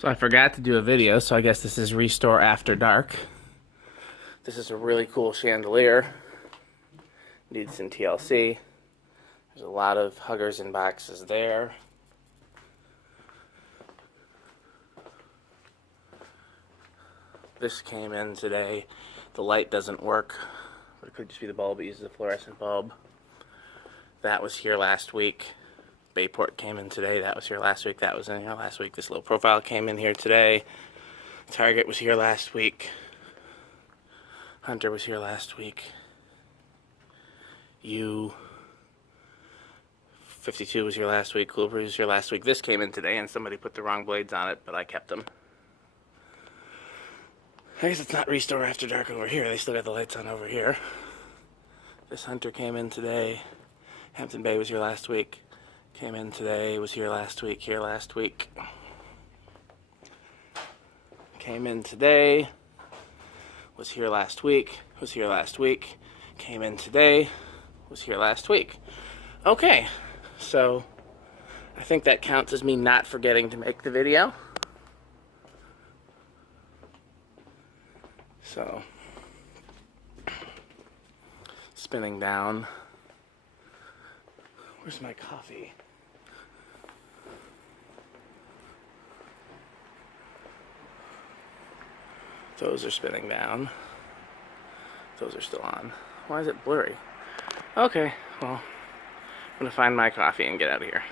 So I forgot to do a video, so I guess this is Restore After Dark. This is a really cool chandelier. Needs some TLC. There's a lot of huggers and boxes there. This came in today. The light doesn't work. Or it could just be the bulb. It uses a fluorescent bulb. That was here last week. Bayport came in today. That was here last week. That was in here last week. This low profile came in here today. Target was here last week. Hunter was here last week. U52 was here last week. Cool Breeze was here last week. This came in today, and somebody put the wrong blades on it, but I kept them. I guess it's not Restore After Dark over here. They still got the lights on over here. This Hunter came in today. Hampton Bay was here last week. Came in today, was here last week, here last week. Came in today, was here last week, was here last week. Came in today, was here last week. Okay, so I think that counts as me not forgetting to make the video. So, spinning down. Where's my coffee? Those are spinning down. Those are still on. Why is it blurry? Okay, well, I'm gonna find my coffee and get out of here.